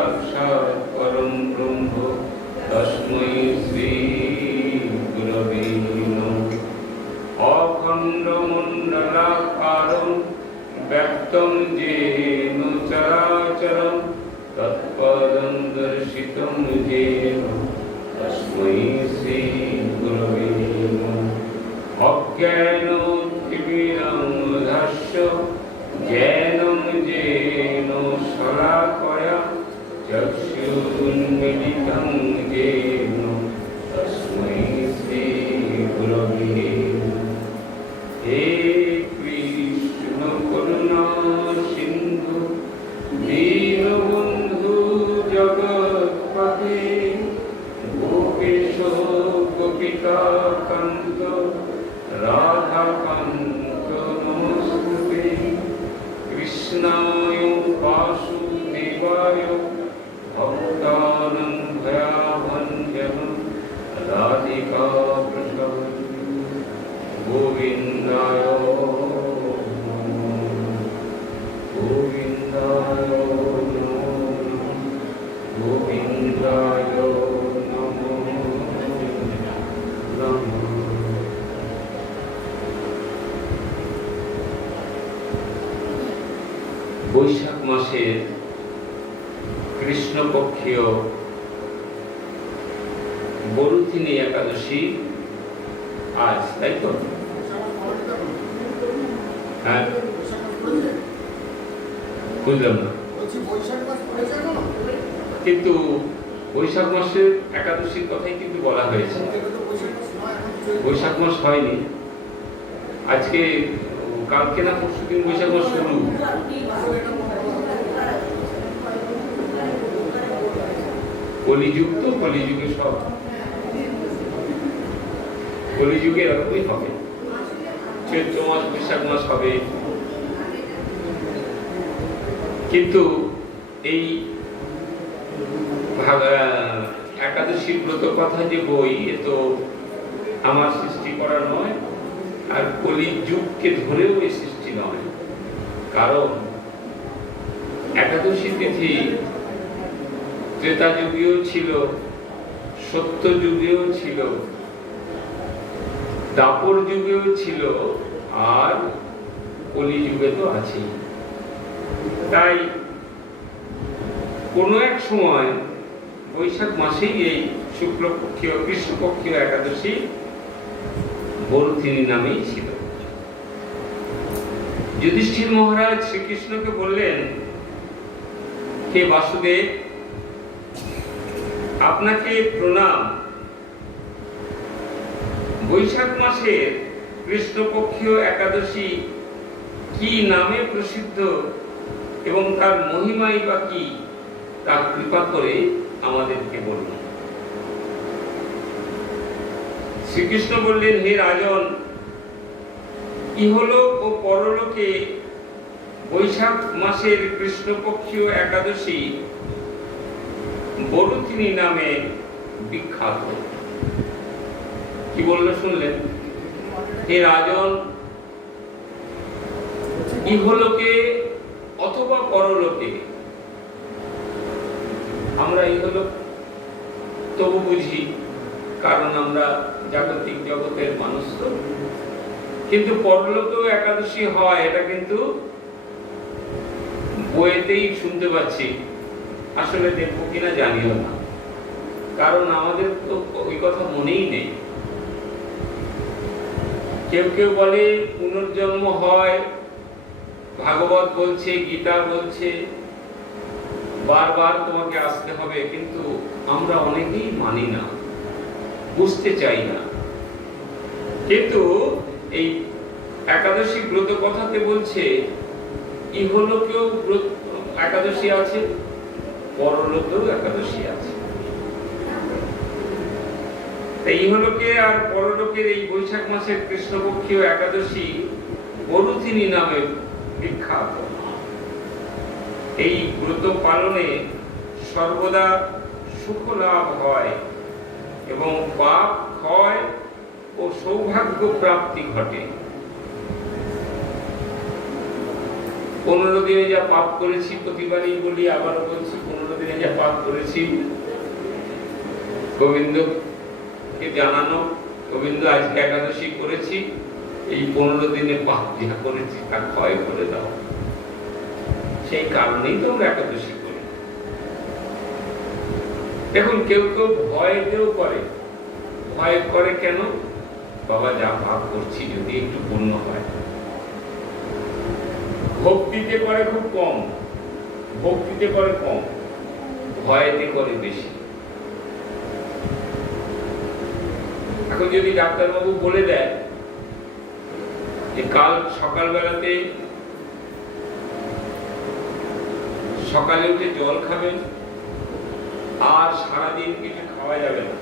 साक्षात् परं ब्रह्म तस्मै श्री गुरवे नमः। अखण्डमण्डलाकारं व्यक्तं येन चराचरं तत्पदं दर्शितं येन तस्मै श्री गुरवे नमः। अज्ञानतिमिरन्धस्य ज्ञानं येन शलाकया चक्षुरुन्मीलितं येन तस्मै श्री गुरवे नमः। हे कृष्ण करुणा सिन्धु दीनबन्धु जगत्पते गोपेश गोपिकान्त राधाकान्त नमस्ते। कृष्णाय वासुदेवाय भक्तानां भयाभञ्जनं राधिका प्रसभे गोविन्दाय गोविन्दाय गोविन्दाय नमो नमः। বৈশাখ মাসের কৃষ্ণপক্ষীয় বরুথিনী একাদশী আজ, তাই তো? হ্যাঁ, বুঝলাম না, কিন্তু বৈশাখ মাসের একাদশীর কথাই কিন্তু বলা হয়েছে। বৈশাখ মাস হয়নি, আজকে কালকে না পরশু দিন বৈশাখ মাস শুরু। কলিযুগ তো, কলিযুগে সব কলিযুগে এরকমই হবে। চৈত্র মাস বৈশাখ মাস হবে, কিন্তু এই একাদশীর ব্রত কথা যে বই, এ তো আমার সৃষ্টি করা নয়, আর কলিযুগকে ধরেও এই সৃষ্টি নয়। কারণ একাদশী তিথি ত্রেতা যুগেও ছিল, সত্য যুগেও ছিল, দাপর যুগেও ছিল, আর কলিযুগে তো আছেই। তাই কোনো এক সময় বৈশাখ মাসেই এই শুক্লপক্ষীয় কৃষ্ণপক্ষীয় একাদশী বরুথিনী নামেই ছিল। যুধিষ্ঠির মহারাজ শ্রীকৃষ্ণকে বললেন, হে বাসুদেব, আপনাকে প্রণাম। বৈশাখ মাসের কৃষ্ণপক্ষীয় একাদশী কি নামে প্রসিদ্ধ এবং তার মহিমাই বা কি, তা কৃপা করে আমাদেরকে বলুন। শ্রীকৃষ্ণ বললেন, হে রাজন, ইহলোক ও পরলোকে বৈশাখ মাসের কৃষ্ণপক্ষীয় একাদশী বরুথিনী নামে বিখ্যাত। কি বলল শুনলেন? হে রাজন, ইহলোকে অথবা পরলোকে, আমরা ইহলোক তবু বুঝি কারণ আমরা জাগতিক জগতের মানুষ তো, কিন্তু পরলোকেও একাদশী হয় এটা কিন্তু বইতেই শুনতে পাচ্ছি, আসলে দেখবো কিনা জানিও না, কারণ আমাদের তো ওই কথা মনেই নেই। কেউ কেউ বলে পুনর্জন্ম হয়, ভাগবত বলছে, গীতা বলছে, বারবার তোমাকে আসতে হবে, কিন্তু আমরা অনেকেই মানি না, বুঝতে চাই না। কিন্তু এই একাদশী ব্রত কথাতে বলছে ইহলোকেও একাদশী আছে, পরলোকেও একাদশী আছে। ইহলোকে আর পরলোকের এই বৈশাখ মাসের কৃষ্ণপক্ষীয় একাদশী বরুথিনী নামে বিখ্যাত। এই ব্রত পালনে সর্বদা সুখ লাভ হয় এবং পাপ ক্ষয় ও সৌভাগ্য প্রাপ্তি ঘটে। 15 দিনে যা পাপ করেছি, প্রতিবারই বলি, আবারও বলছি, 15 দিনে যা পাঠ করেছি গোবিন্দকে জানানো, গোবিন্দ আজকে একাদশী করেছি, এই 15 দিনে পাপ যা করেছি তা ক্ষয় করে দাও। সেই কারণেই তো আমরা একাদশী করি। দেখুন কেউ কেউ ভয়েতেও করে। ভয় করে কেন? বাবা যা পাপ করছি যদি একটু পূর্ণ হয়। ভক্তিতে করে খুব কম, ভক্তিতে করে কম, ভয়েতে করে বেশি। এখন যদি ডাক্তারবাবু বলে দেয় যে কাল সকালবেলাতে সকালে উঠে জল খাবেন আর সারাদিন কিছু খাওয়া যাবে না,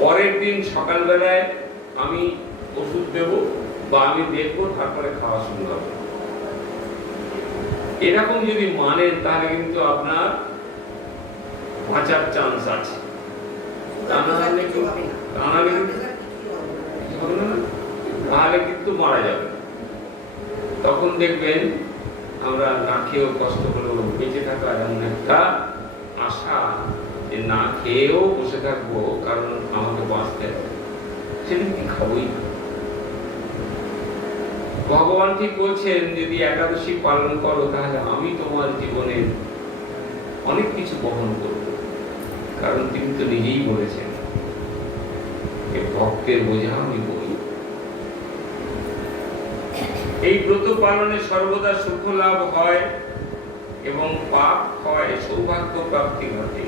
পরের দিন সকালবেলায় আমি ওষুধ দেব বা আমি দেখবো, তারপরে খাওয়া শুরু হবে, এরকম যদি মানেন তাহলে কিন্তু আপনার বাঁচার চান্স আছে। তাহলে কিন্তু মারা যাবে। তখন দেখবেন আমরা না খেয়েও কষ্ট করে বেঁচে থাকা এমন একটা আশা যে না খেয়েও বসে থাকবো, কারণ আমাকে বাঁচতে হবে, সেদিন কি খাবোই। ভগবান ঠিক বলছেন যদি একাদশী পালন করো তাহলে আমি তোমার জীবনে অনেক কিছু বহন করব, কারণ তিনি তো নিজেই বলেছেন ভক্তের বোঝা আমি বই। এই ব্রত পালনে সর্বদা সুখ লাভ হয় এবং পাপ হয়, সৌভাগ্য প্রাপ্তি ঘটে।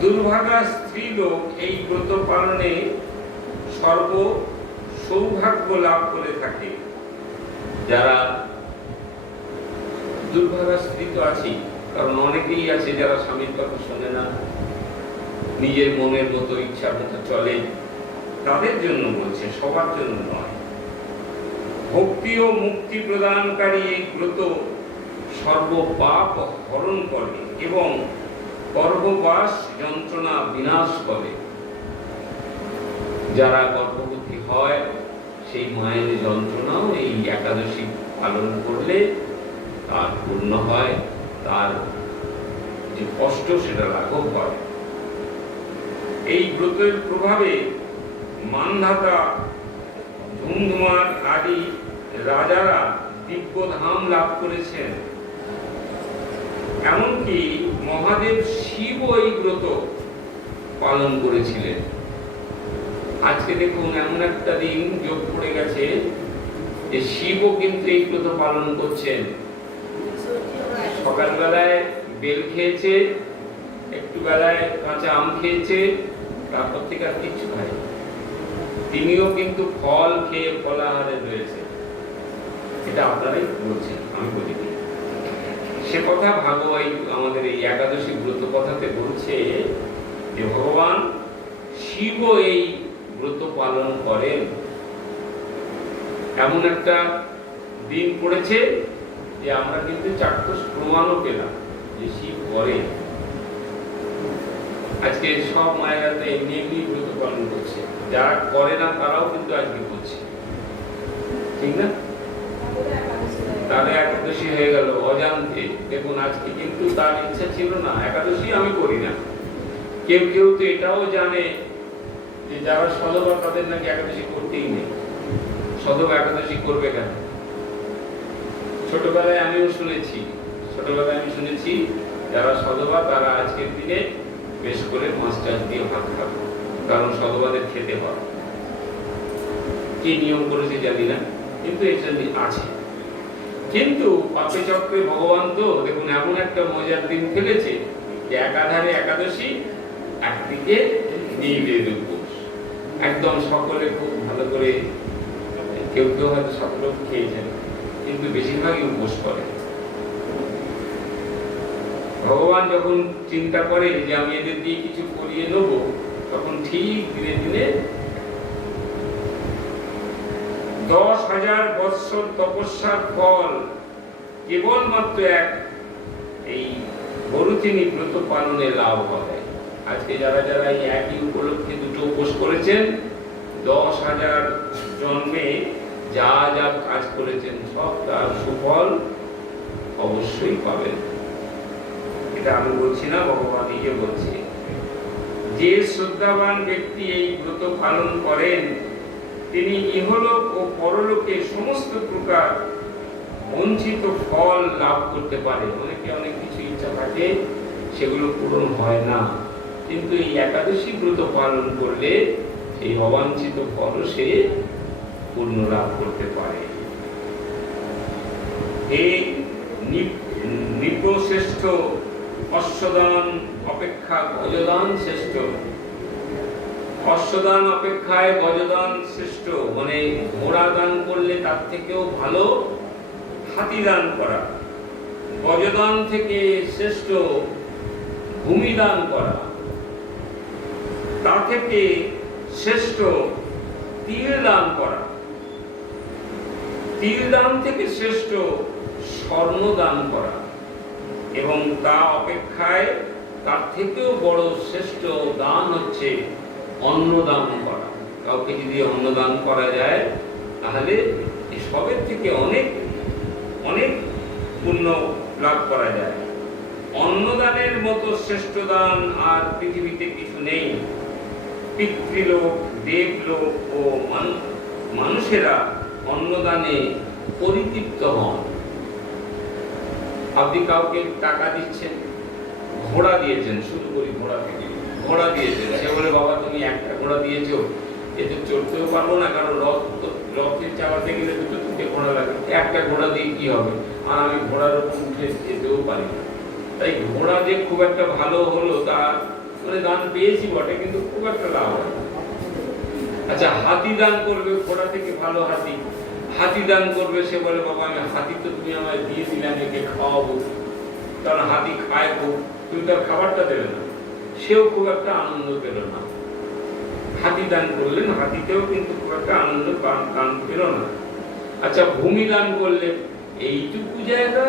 দুর্ভাগা স্ত্রী লোক এই ব্রত পালনে সর্ব সৌভাগ্য লাভ করে থাকে। যারা দুর্ভাগা স্ত্রী তো আছেই, কারণ অনেকেই আছে যারা স্বামীর কথা শোনে না, নিজের মনের মতো ইচ্ছা মতো চলে, তাদের জন্য বলছে, সবার জন্য নয়। ভক্তি ও মুক্তি প্রদানকারী এই ব্রত সর্ব পাপ হরণ করে এবং গর্ভবাস যন্ত্রণা বিনাশ করে। যারা গর্ভবতী হয় সেই মায়ের যন্ত্রণাও এই একাদশী পালন করলে তার পূর্ণ হয়, তার যে কষ্ট সেটা লাঘব হয়। এই ব্রতের প্রভাবে মানধাতা, ধুমধুমার আদি রাজারা দিব্যধাম লাভ করেছেন। এমনকি মহাদেব শিব এই ব্রত পালন করেছিলেন। আজকে দেখুন এমন একটা দিন যোগ পড়ে গেছে যে শিবও কিন্তু এই ব্রত পালন করছেন। সকালবেলায় বেল খেয়েছে, একটু বেলায় কাঁচা আম খেয়েছে, তারপর থেকে আর কিছু খায়। তিনিও কিন্তু ফল খেয়ে ফলাহারে রয়েছে। এটা আপনারাই বলছেন, আমি বলিনি। সে কথা ভাগবত আমাদের এই একাদশী ব্রত কথাতে বলছে যে ভগবান শিব এই ব্রত পালন করেন। এমন একটা দিন পড়েছে যে আমরা কিন্তু চাক্ষুষ প্রমাণও পেলাম যে শিব করে। আজকে সব মায়েরা তো এমনি এমনি ব্রত পালন করছে, যারা করে না তারাও কিন্তু আজকে করছে, ঠিক না? তাহলে একাদশী হয়ে গেল অজান্তে। দেখুন আজকে কিন্তু তার ইচ্ছা ছিল না, একাদশী আমি করি না। কেউ কেউ তো এটাও জানে যে যারা সদবা তাদের নাকি একাদশী করতেই নেই। সদবা একাদশী করবে কেন? ছোটবেলায় আমি শুনেছি যারা সদবা তারা আজকের দিনে বেশ করে মাছ টাছ দিয়ে ভাত খাবে, কারণ সদবাদের খেতে হয়। কি নিয়ম করেছে জানি না, কিন্তু এটা আছে। কিন্তু পাপে চক্রে ভগবান তো দেখুন এমন একটা মজার দিন ফেলেছে যে একাধারে একাদশী, একদিকে নীলের উপোস। একদম সকলে খুব ভালো করে, কেউ কেউ হয়তো সকলেও খেয়েছেন, কিন্তু বেশিরভাগই উপোস করে। ভগবান যখন চিন্তা করে যে আমি এদের দিয়ে কিছু করিয়ে নেব, তখন ঠিক ধীরে ধীরে 10,000 বৎসর তপস্যার ফল কেবলমাত্র এই বরুচিনী ব্রত পালনে লাভ হবে। আজকে যারা যারা এই একই উপলক্ষে দুটো উপোস করেছেন, 10,000 জন্মে যা যা কাজ করেছেন সব তার সুফল অবশ্যই পাবেন। এটা আমি বলছি না, ভগবান নিজে বলছে, যে শ্রদ্ধাবান ব্যক্তি এই ব্রত পালন করেন তিনি ইহলোক ও পরলোকে সমস্ত প্রকার বঞ্চিত ফল লাভ করতে পারে। অনেকে অনেক কিছু ইচ্ছা থাকে, সেগুলো পূরণ হয় না, কিন্তু এই একাদশী ব্রত পালন করলে এই অবাঞ্ছিত ফল সে পূর্ণ লাভ করতে পারে। এই নৃপশ্রেষ্ঠ অশ্বদান অপেক্ষা গজদান শ্রেষ্ঠ। অশ্বদান অপেক্ষায় গজদান শ্রেষ্ঠ, মানে ঘোড়া দান করলে তার থেকেও ভালো হাতি দান করা। গজদান থেকে শ্রেষ্ঠ ভূমি দান করা, তা থেকে শ্রেষ্ঠ তিল দান করা, তিল দান থেকে শ্রেষ্ঠ স্বর্ণ দান করা, এবং তা অপেক্ষায় তার থেকেও বড় শ্রেষ্ঠ দান হচ্ছে অন্নদান করা। কাউকে যদি অন্নদান করা যায় তাহলে সবের থেকে অনেক অনেক পুণ্য লাভ করা যায়। অন্নদানের মতো শ্রেষ্ঠ দান আর পৃথিবীতে কিছু নেই। পিতৃলোক, দেবলোক ও মানুষেরা অন্নদানে পরিতৃপ্ত হন। আপনি কাউকে টাকা দিচ্ছেন, ঘোড়া দিয়েছেন, শুরু করি ঘোড়া থেকে, ঘোড়া দিয়েছেন, সে বলে বাবা তুমি একটা ঘোড়া দিয়েছো, এতে চড়তেও পারবো না, কারণ রথের চালাতে গেলে দুটো তিনটে ঘোড়া লাগে, একটা ঘোড়া দিয়ে কি হবে, আর আমি ঘোড়ার উপর উঠে যেতেও পারি না। তাই ঘোড়া যে খুব একটা ভালো হলো তা মানে দান পেয়েছি বটে, কিন্তু খুব একটা লাভ হয়। আচ্ছা, হাতি দান করবে, ঘোড়া থেকে ভালো হাতি, হাতি দান করবে, সে বলে বাবা আমি হাতি তো তুমি আমায় দিয়ে দিলে, আমি একে খাওয়াবো, কারণ হাতি খায় খুব, তুমি তার খাবারটা দেবে না, সেও খুব একটা আনন্দ পেল না। হাতি দান করলেন, হাতিতেও কিন্তু খুব একটা আনন্দ কান পেল না। আচ্ছা, ভূমি দান করলেন, এইটুকু জায়গা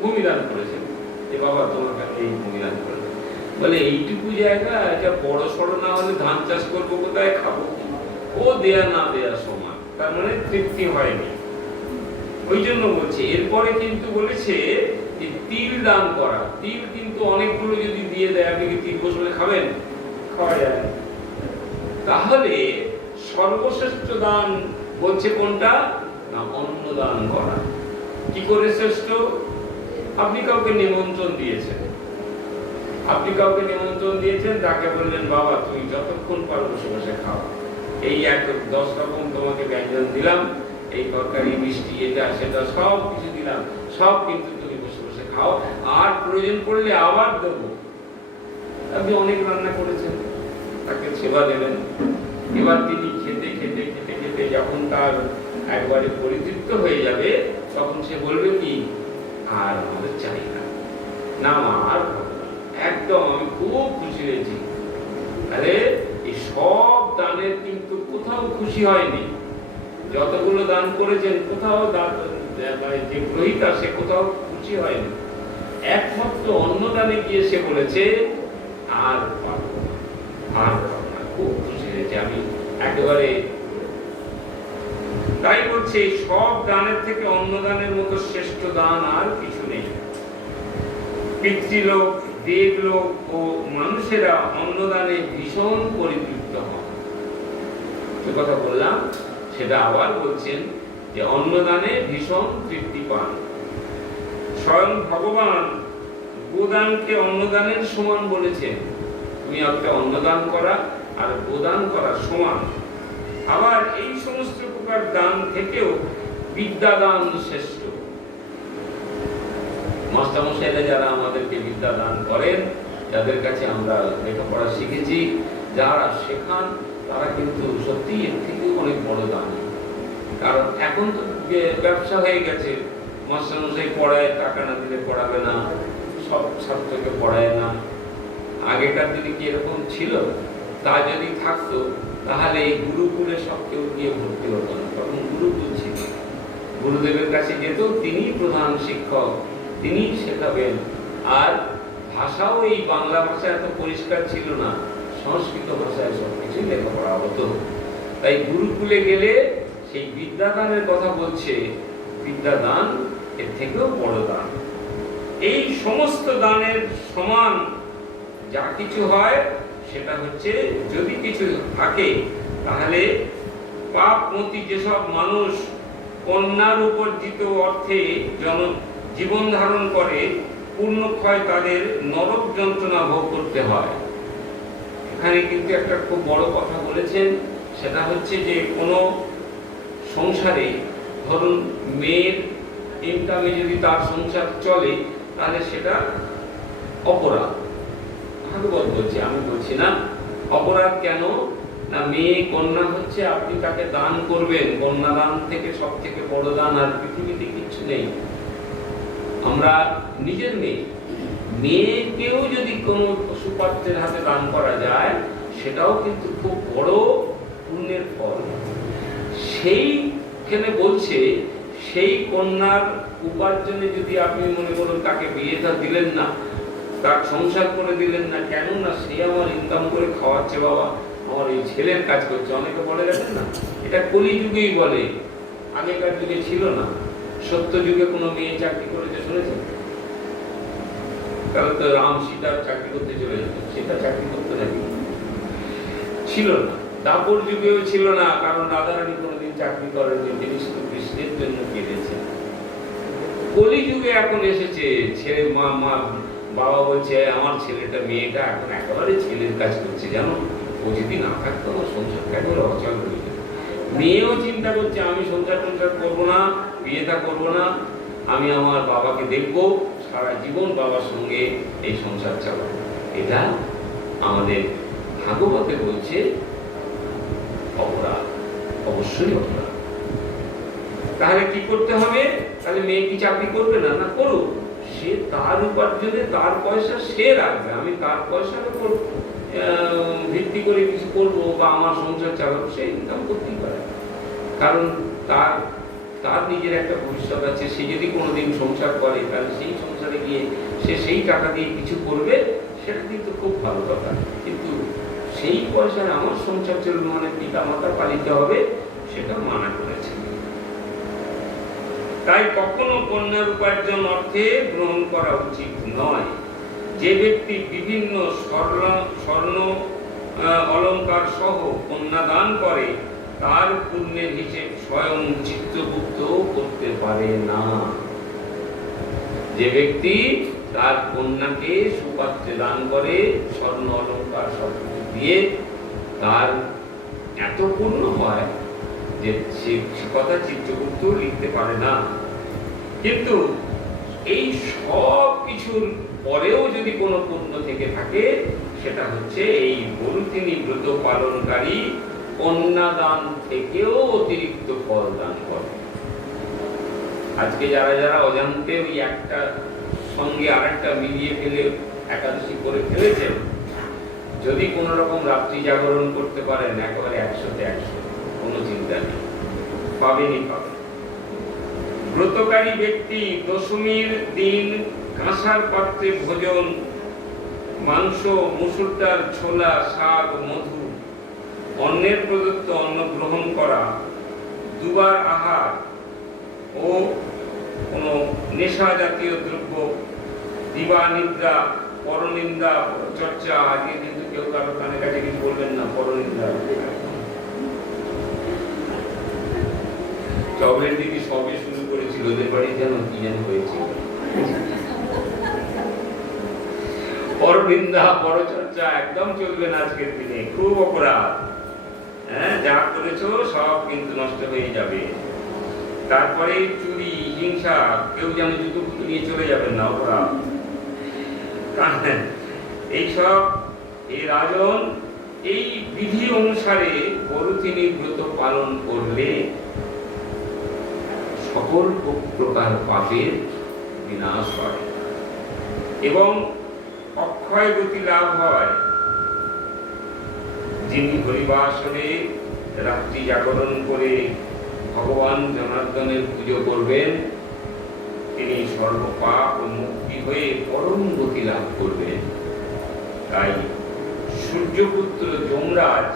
ভূমি দান করেছেন, যে বাবা তোমার কাছে এই ভূমি দান করলেন, বলে এইটুকু জায়গা, এটা বড় সড়ো না হলে ধান চাষ করবো কোথায়, খাবো কি, ও দেয়া না দেয়া সমান, তার মানে তৃপ্তি হয়নি। ওই জন্য বলছে, এরপরে কিন্তু বলেছে যে তিল দান করা। তিল কিন্তু অনেকগুলো যদি দিয়ে দেয়, আপনি কি তিল বসলে খাবেন? খাওয়া যায়। তাহলে সর্বশ্রেষ্ঠ দান বলছে কোনটা না, অন্ন দান করা। কি করে শ্রেষ্ঠ? আপনি কাউকে নিমন্ত্রণ দিয়েছেন, আপনি কাউকে নিমন্ত্রণ দিয়েছেন, তাকে বললেন বাবা তুমি যতক্ষণ পারো বসে বসে খাও, এই 10 রকম তোমাকে ব্যঞ্জন দিলাম, এই তরকারি মিষ্টি এটা সেটা সব কিছু দিলাম, সব কিন্তু তুমি বসে বসে খাও, আর প্রয়োজন পড়লে আবার দেবো। আপনি অনেক রান্না করেছেন, তাকে সেবা দেবেন। এবার তিনি খেতে খেতে খেতে খেতে যখন তার একবারে পরিতৃপ্ত হয়ে যাবে, তখন সে বলবে কি, আর আমাদের চাই না, না মা আর একদম আমি খুব খুশি হয়েছি। আরে এই সব দানের কিন্তু কোথাও খুশি হয়নি, যতগুলো দান করেছেন কোথাও যে গ্রহীতা সে কোথাও খুশি হয়নি, একমাত্র অন্নদানে গিয়ে সে বলেছে আর পারবো না, আর পারবো না, খুব খুশি হয়েছে আমি একেবারে। তাই বলছে সব দানের থেকে অন্নদানের মতো শ্রেষ্ঠ দান আর কিছু নেই। পিতৃলোক, দেবলোক ও মানুষেরা অন্নদানে ভীষণ পরিতৃপ্ত হন। যে কথা বললাম সেটা আবার বলছেন যে অন্নদানে ভীষণ তৃপ্তি পান। স্বয়ং ভগবান গোদানকে অন্নদানের সমান বলেছেন। তুমি একটা অন্নদান করা আর গোদান করা সমান। আবার এই সমস্ত প্রকার দান থেকেও বিদ্যাদান শ্রেষ্ঠ। মাস্টারমশাইরা যারা আমাদেরকে বিদ্যা দান করেন, যাদের কাছে আমরা লেখাপড়া শিখেছি, যারা শেখান, তারা কিন্তু সত্যি এর থেকে অনেক বড় দান। কারণ এখন তো ব্যবসা হয়ে গেছে, মাস্টারমশাই পড়ায়, টাকা না দিলে পড়াবে না, সব ছাত্রকে পড়ায় না। আগেকার দিনে কি এরকম ছিল? তা যদি থাকতো তাহলে এই গুরুকুলে সব কেউ গিয়ে ভর্তি হতো না, তখন গুরুকুল ছিল, গুরুদেবের কাছে যেত, তিনি প্রধান শিক্ষক, তিনি শেখাবেন। আর ভাষাও এই বাংলা ভাষা এত পরিষ্কার ছিল না, সংস্কৃত ভাষায় সবকিছু লেখাপড়া হতো। তাই গুরুকুলে গেলে সেই বিদ্যাদানের কথা বলছে, বিদ্যাদান এর থেকেও বড় দান। এই সমস্ত দানের সমান যা কিছু হয় সেটা হচ্ছে, যদি কিছু থাকে তাহলে পাপমতী যেসব মানুষ কন্যার উপার্জিত অর্থে জীবন ধারণ করে, পূর্ণক্ষয় তাদের নরক যন্ত্রণা ভোগ করতে হয়। এখানে কিন্তু একটা খুব বড় কথা বলেছেন, সেটা হচ্ছে যে কোনো সংসারে ধরুন মেয়ের ইনকামে যদি তার সংসার চলে তাহলে সেটা অপরাধ। ভাগবত বলছি, আমি বলছি না। অপরাধ কেন না, মেয়ে কন্যা হচ্ছে আপনি তাকে দান করবেন, কন্যা দান থেকে সব থেকে বড় দান আর পৃথিবীতে কিছু নেই। আমরা নিজের মেয়েকেও যদি কোনো সুপাত্রের হাতে দান করা যায় সেটাও কিন্তু খুব বড় পুণ্যের ফল। সেইখানে বলছে সেই কন্যার উপার্জনে যদি আপনি মনে করুন তাকে বিয়েটা দিলেন না, তার সংসার করে দিলেন না, কেন না সে আমার ইনকাম করে খাওয়াচ্ছে, বাবা আমার এই ছেলের কাজ করছে। অনেকে বলে রাখেন না, এটা কলিযুগেই বলে, আগেকার যুগে ছিল না। সত্য যুগে কোনো মেয়ে চাকরি করেছে শুনেছেন? তাহলে তো রাম সীতা চাকরি করতে চলে যেত, সীতা চাকরি করতে নাকি ছিল না। দাপর যুগেও ছিল না, কারণ রাধারানী কোনোদিন চাকরি করেননি, তিনি শুধু কৃষ্ণের জন্য কেঁদেছেন। কলিযুগে এখন এসেছে, ছেলে বাবা বলছে আমার ছেলেটা মেয়েটা এখন একেবারে ছেলের কাজ করছে, জানো ও যদি না থাকতো আমার সংসারটা একেবারে অচল হয়ে যেত। মেয়েও চিন্তা করছে আমি সংসার করবো না, বিয়েটা করবো না, আমি আমার বাবাকে দেখবো, সারা জীবন বাবার সঙ্গে এই সংসার চালাবো। এটা আমাদের ভাগবতে বলছে অপরাধ, অবশ্যই অপরাধ। তাহলে কি করতে হবে? তাহলে মেয়ে কি চাকরি করবে না? না, করুক, সে তার উপার্জনে তার পয়সা সে রাখবে, আমি তার পয়সার উপর ভিত্তি করে কিছু করবো বা আমার সংসার চালাবো, সে ইনকাম করতেই পারে। কারণ তার নিজের একটা ভবিষ্যৎ আছে। সে যদি কোনোদিন সংসার করে তাহলে সেই সংসারে গিয়ে সে সেই টাকা দিয়ে কিছু করবে, সেটা কিন্তু খুব ভালো কথা। কিন্তু সেই পয়সায় আমার সংসার চলবে মানে পিতা মাতা পালিত হবে, সেটা মানা করেছে। তাই কখনো কন্যার উপার্জন অর্থে গ্রহণ করা উচিত নয়। যে ব্যক্তি বিভিন্ন স্বর্ণ অলঙ্কার সহ কন্যা দান করে তার পুণ্যের হিসেব স্বয়ং চিত্রগুপ্ত করতে পারে না। যে ব্যক্তি তার কন্যাকে সুপাত্রে দান করে স্বর্ণ অলঙ্কার সব দিয়ে, তার এত পুণ্য হয় যে সে কথা চিত্রগুপ্ত লিখতে পারে না। কিন্তু এই সব কিছুর পরেও যদি কোনো পুণ্য থেকে থাকে, সেটা হচ্ছে এই বরুতিনী ব্রত পালনকারী কন্যাদান থেকেও অতিরিক্ত ফল দান করে। আজকে যারা যারা অজান্তে ওই একটা সঙ্গে আরেকটা মিলিয়ে ফেলে একাদশী করে ফেলেছেন, যদি কোন রকম রাত্রি জাগরণ করতে পারেন একেবারে 100-তে 100, কোনো চিন্তা নেই, পাবেনই পাবেন। ব্রতকারী ব্যক্তি দশমীর দিন কাঁসার পাত্রে ভোজন, মাংস, মসুর ডাল, ছোলা, শাক, মধু, অন্যের প্রদত্ত অন্ন গ্রহণ করা, দুবার আহার ও কোন নেশা জাতীয় দ্রব্য, দিবা নিদ্রা, পরনিন্দা, চর্চা। আগে কিন্তু কেউ কারো কানে কাছে কিছু বলবেন না, পরনিন্দা। চকলেট দিদি সবই শুরু করেছিল, ওদের বাড়ি যেন কি যেন হয়েছিল। পরনিন্দা, পরচর্চা একদম চলবে না আজকের দিনে, খুব অপরাধ। হ্যাঁ, যা করেছো সব কিন্তু নষ্ট হয়ে যাবে। তারপরে চুরি, হিংসা, কেউ যেন জুতো পুতো নিয়ে চলে যাবেন না, অপরাধ। এইসব এই রাজন এই বিধি অনুসারে বরুতিনী ব্রত পালন করলে সকল প্রকার পাপের বিনাশ হয় এবং অক্ষয় গতি লাভ হয়। যিনি হরিবাসরে রাত্রি জাগরণ করে ভগবান জনার্দনের পুজো করবেন, তিনি সর্বপাপ ও মুক্তি হয়ে পরম গতি লাভ করবেন। তাই সূর্যপুত্র যমরাজ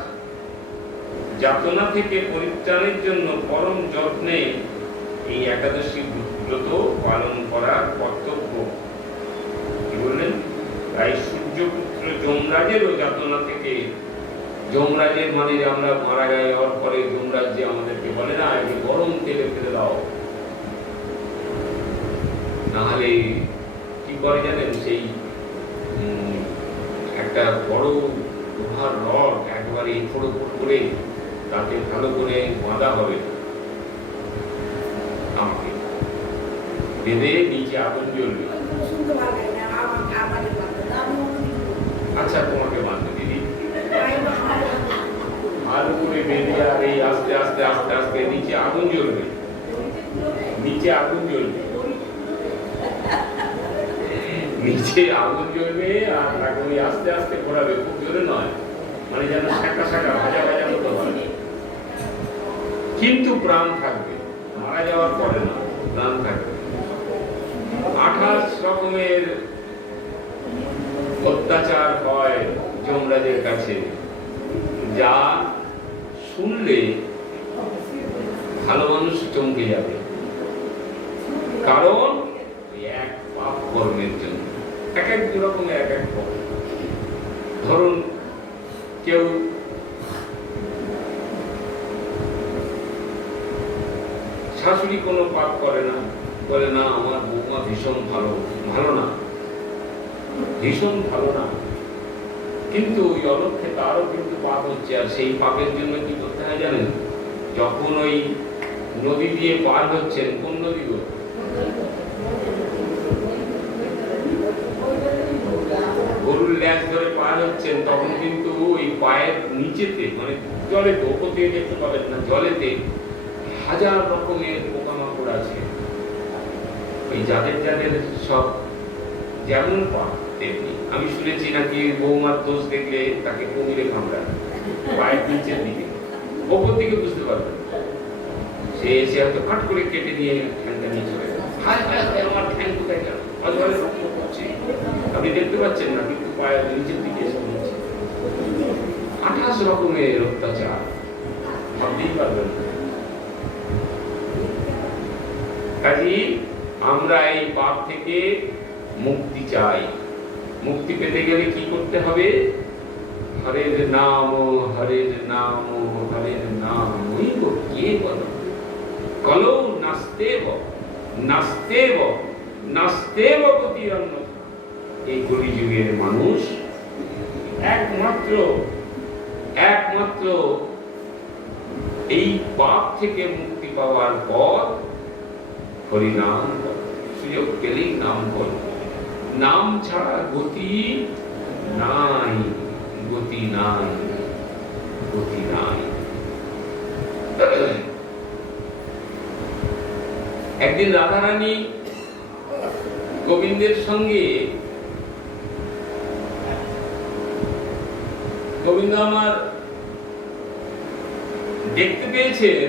যাতনা থেকে পরিত্রাণের জন্য পরম যত্নে এই একাদশী ব্রত পালন করার কর্তব্য যমরাজেরও যাতনা থেকে, যমরাজের মানে যে আমরা মারা যাওয়ার পরে যমরাজ যে আমাদেরকে বলে না আগে গরম তেলে ফেলে দাও, নাহলে কি করে জানেন, সেই একটা বড় লোহার রড একবারে ফোড়ো ফোড় করে তাতে ভালো করে বাঁধা হবে, আমাকে বেঁধে নিচে আগুন জ্বলবে। আচ্ছা তোমাকে বাঁধবে দিদি, ভালো করে বেঁধে আর এই আস্তে আস্তে আস্তে আস্তে নিচে আগুন জ্বলবে, নিচে আগুন জ্বলবে, নিচে আগুন জ্বলবে আর তাকে ওই আস্তে আস্তে ঘোরাবে, খুব জোরে নয়, মানে যেন শাঁকা শাঁকা ভাজা ভাজা মতো হয়, কিন্তু প্রাণ থাকবে, মারা যাওয়ার পরে না, প্রাণ থাকবে। 28 রকমের অত্যাচার হয় যমরাজের কাছে, যা শুনলে ভালো মানুষ চমকে যাবে, কারণ এক পাপ কর্মের জন্য এক এক রকমের এক এক পথ। ধরুন কেউ শাশুড়ি কোনো পাপ করে না, বলে না আমার বৌমা ভীষণ ভালো, ভালো না, ভীষণ ভালো না, কিন্তু ওই অলক্ষে তারও কিন্তু পাপ হচ্ছে। আর সেই পাপের জন্য কি করতে হয় জানেন, যখন ওই নদী দিয়ে পার হচ্ছেন, কোন নদী গো, গরুর ল্যাজ ধরে পার হচ্ছেন, তখন কিন্তু ওই পায়ের নিচেতে, মানে জলেতে, ওপর দিয়ে দেখতে পাবেন না, জলেতে হাজার রকমের পোকামাকড় আছে। ওই যাদের যাদের সব যেমন পাপ তেমনি। আমি শুনেছি নাকি বৌমার দোষ দেখলে তাকে কুমিরে কামড়ায়, পায়ের নিচের দিকে, ওপর দিকে বুঝতে পারবেন, সে এসে হয়তো কাট করে কেটে নিয়ে ঠ্যাংটা নিয়ে চলে যায়, হায় হায় হায় আমার ঠ্যাং কোথায় গেল, অজরে রক্ত পড়ছে, আপনি দেখতে পাচ্ছেন না, কিন্তু পায়ের নিচের দিকে এসে পড়ছে। 28 রকমের অত্যাচার, ভাবতেই পারবেন না। কাজেই আমরা এই পাপ থেকে মুক্তি চাই। মুক্তি পেতে গেলে কি করতে হবে? হরের নাম, হরের নাম, হরের নাম, কে বলো কলো নাস্তেব, নাস্তেব, নাস্তেব গতিরন্ন। এই কলিযুগের মানুষ একমাত্র এই পাপ থেকে মুক্তি পাওয়ার পথ হরিনাম, সুযোগ পেলেই নাম বল, নাম ছাড়া গতি নাই, গতি নাই, গতি নাই। একদিন রাধারানী গোবিন্দের সঙ্গে, গোবিন্দ আমার দেখতে পেয়েছেন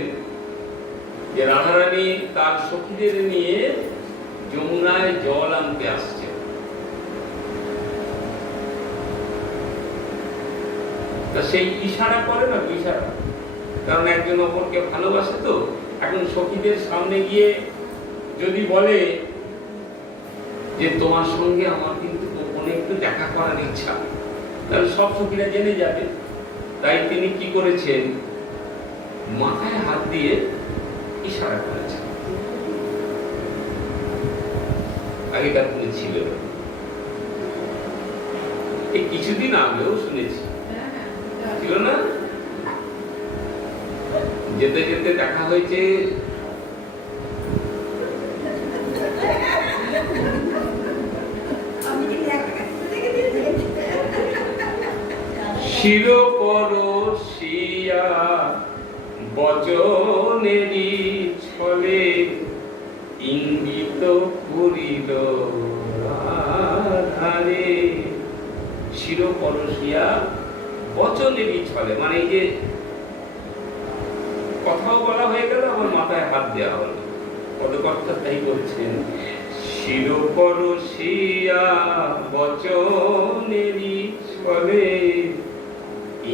যে রাধারানী তার সখীদের নিয়ে যমুনায় জল আনতে আসছে। তা সেই ইশারা করে না, ইশারা, কারণ একজন অপরকে ভালোবাসে, তো এখন সখীদের সামনে গিয়ে যদি বলে যে তোমার সঙ্গে আমার কিন্তু গোপনে একটু দেখা করার ইচ্ছা, তাহলে সব সখীরা জেনে যাবে। তাই তিনি কি করেছেন, মাথায় হাত দিয়ে ইশারা করেছেন। আগেকার দিনে ছিল, এই কিছুদিন আগেও শুনেছি, ছিল না? যেতে যেতে দেখা হয়েছে, শিরোপরশিয়া বচনেরই ছলে ইঙ্গিত করিল রাধারে। শিরোপরশিয়া বচনেরই ছলে, মানে এই যে কথাও বলা হয়ে গেল, আমার মাথায় হাত দেওয়া হলো, পদকর্তা তাই বলছেন, শিরোপরশিয়া বচনেরই ছলে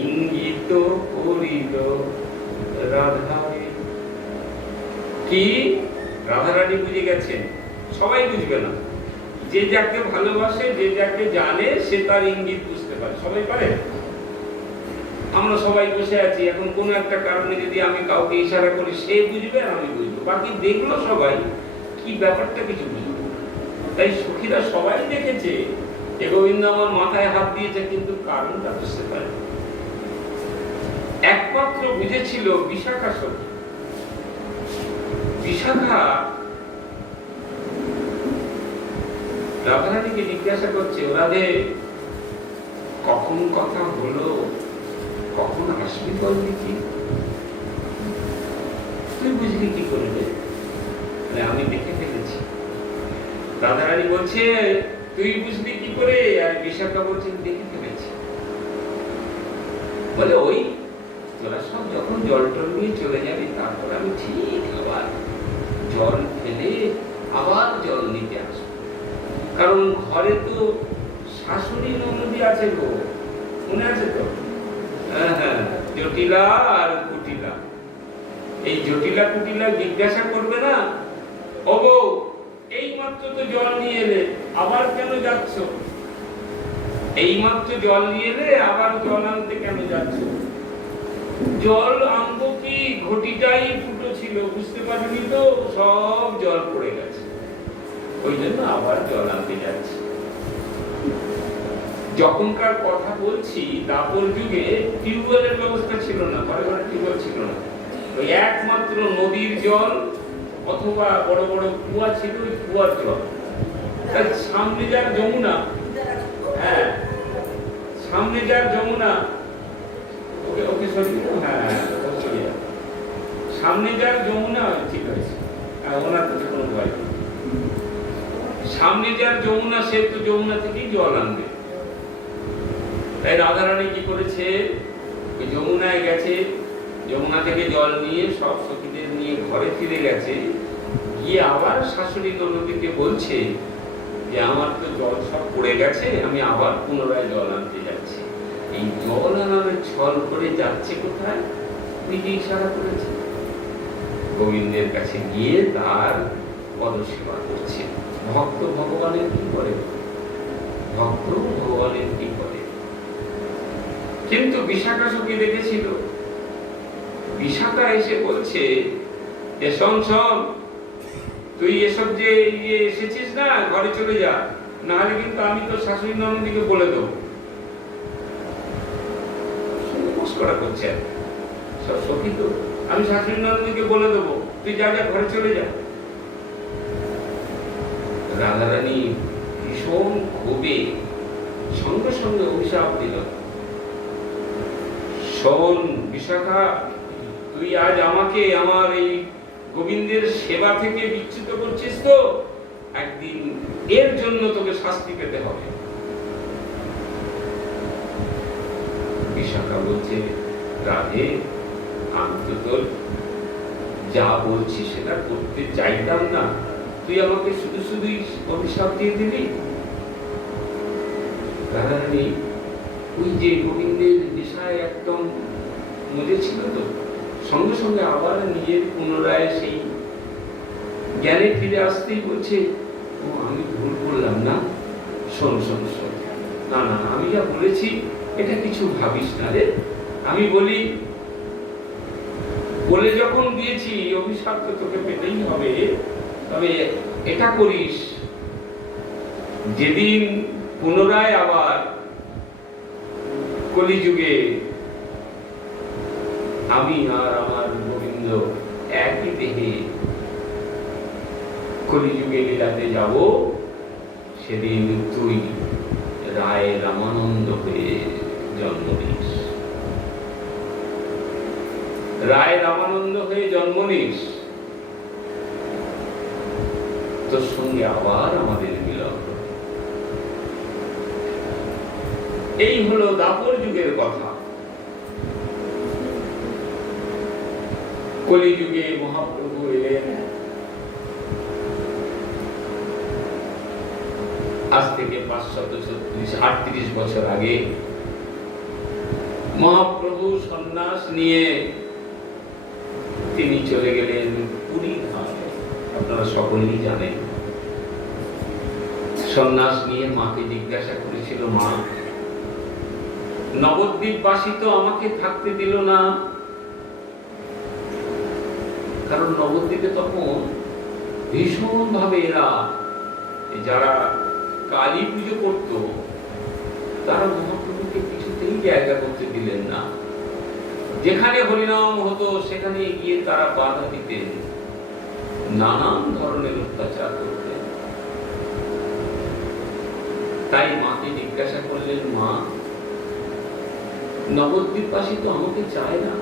ইঙ্গিত করিল রাধারে। কি রাধারানী বুঝে গেছেন? সবাই বুঝবে না, যে যাকে ভালোবাসে, যে যাকে জানে, সে তার ইঙ্গিত বুঝতে পারে। পারে? সবাই পারে? আমরা সবাই বসে আছি, এখন কোনো একটা কারণে যদি আমি কাউকে ইশারা করি, সে বুঝবে আর আমি বুঝবো, বাকি দেখলো সবাই, কি ব্যাপারটা কিছু বুঝবো। তাই সখীরা সবাই দেখেছে যে গোবিন্দ আমার মাথায় হাত দিয়েছে, কিন্তু কারণটা বুঝতে পারে। একমাত্র বুঝেছিল বিশাখা সখী। বিশাখা রাধারানীকে জিজ্ঞাসা করছে, রাধে কখন কথা হলো, কখন আসবি বলবি কি? তুই বুঝলি কি করবে? আমি দেখে ফেলেছি। রাধারানী বলছে তুই বুঝলি কি করে? আর বিশাখা বলছে দেখে ফেলেছি। বলে ওই তোরা সব যখন জল টল নিয়ে চলে যাবি, তারপর আমি ঠিক আবার জল ফেলে আবার জল নিতে আসবো। কারণ ঘরে তো শাশুড়ি ননদি আছে গো, মনে আছে তো? হ্যাঁ হ্যাঁ, জটিলা আর কুটিলা। এই জটিলা কুটিলা জিজ্ঞাসা করবে না, ও গো এই মাত্র তো জল নিয়ে এলে, আবার কেন যাচ্ছ? এই মাত্র জল নিয়ে এলে, আবার জল আনতে কেন যাচ্ছ? জল আনবো কি, ঘটিটাই ফুটো ছিল, বুঝতে পারিনি তো, সব জল পড়ে গেছে, ওই জন্য আবার জল আনতে যাচ্ছি। যখনকার কথা বলছি, দাপর যুগে টিউবওয়েলের ব্যবস্থা ছিল না, ঘরে ঘরে টিউবওয়েল ছিল না, ওই একমাত্র নদীর জল অথবা বড় বড় কুয়া ছিল, ওই কুয়ার জল। তার সামনে যার যমুনা, হ্যাঁ সামনে যার যমুনা, ওকে ওকে সরি, হ্যাঁ সামনে যার যমুনা, ঠিক আছে, ওনার কাছে কোনো ভয় নেই। সামনে যার যমুনা, সে তো যমুনা থেকেই জল আনবে। তাই রাধারানী কি করেছে, ওই যমুনায় গেছে, যমুনা থেকে জল নিয়ে সব সখীদের নিয়ে ঘরে ফিরে গেছে, গিয়ে আবার শাশুড়ি ননদীকে বলছে যে আমার তো জল সব পড়ে গেছে, আমি আবার পুনরায় জল আনতে যাচ্ছি। এই জল আনার ছল করে যাচ্ছে কোথায়? নিজে ইশারা করেছে, গোবিন্দের কাছে গিয়ে তার পদসেবা করছে। ভক্ত ভগবানের কি করে? ভক্ত ভগবানের কি করে? কিন্তু বিশাখা সখী দেখেছিল, বিশাখা এসে বলছে যে শোন শোন, তুই এসব যে এসেছিস না, ঘরে চলে যা, না হলে কিন্তু আমি তো শাশুড়ি ননদীকে বলে দেবো। মস্করা করছে সব সখী, তো আমি শাশুড়ি ননদীকে বলে দেবো, তুই যা যা, ঘরে চলে যা। রাধারানী ভীষণ ক্ষোভে সঙ্গে সঙ্গে অভিশাপ দিল, শোন বিশাখা, তুই আজ আমাকে আমার এই গোবিন্দের সেবা থেকে বিচ্যুত করছিস, তো একদিন এর জন্য তোকে শাস্তি পেতে হবে। বিশাখা বলছে, রাধে আমি তো তোর যা বলছি সেটা করতে চাইতাম না, তুই আমাকে শুধু শুধুই অভিশাপ দিয়ে দিবি। রাধারানী ওই যে গোবিন্দের বিষয় একদম মজে ছিল, তো সঙ্গে সঙ্গে আবার নিজের পুনরায় সেই জ্ঞানে ফিরে আসতেই বলছে, ও আমি ভুল করলাম না, শোন শোন শোন, না না আমি যা বলেছি এটা কিছু ভাবিস না রে। আমি বলি, বলে যখন দিয়েছি অভিশাপ তো তোকে পেতেই হবে, তবে এটা করিস, যেদিন পুনরায় আবার কলিযুগে আমি আর আমার গোবিন্দ একই দেহে কলিযুগে লীলাতে যাব, সেদিন তুই রায় রামানন্দ হয়ে জন্ম নিস, রায় রামানন্দ হয়ে জন্ম নিস, তোর সঙ্গে আবার আমাদের মিলন। এই হলো দাপর যুগের কথা। কলিযুগে মহাপ্রভু এলেন, আজ থেকে 538 বছর আগে মহাপ্রভু সন্ন্যাস নিয়ে তিনি চলে গেলেন পুরী ধামে। আপনারা সকলেই জানেন, সন্ন্যাস নিয়ে মাকে জিজ্ঞাসা করেছিল, মা নবদ্বীপবাসী তো আমাকে থাকতে দিল না, কারণ নবদ্বীপে তখন ভীষণ ভাবে এরা যারা কালী পুজো করত তারা মহাপ্রভুকে কিছুতেই জায়গা করতে দিলেন না। যেখানে হরিনাম হতো সেখানে গিয়ে তারা বাধা দিতেন, নানান ধরনের অত্যাচার করতেন। তাই মাকে জিজ্ঞাসা করলেন, মা, নবদ্বীপবাসী তো আমাকে চায় না,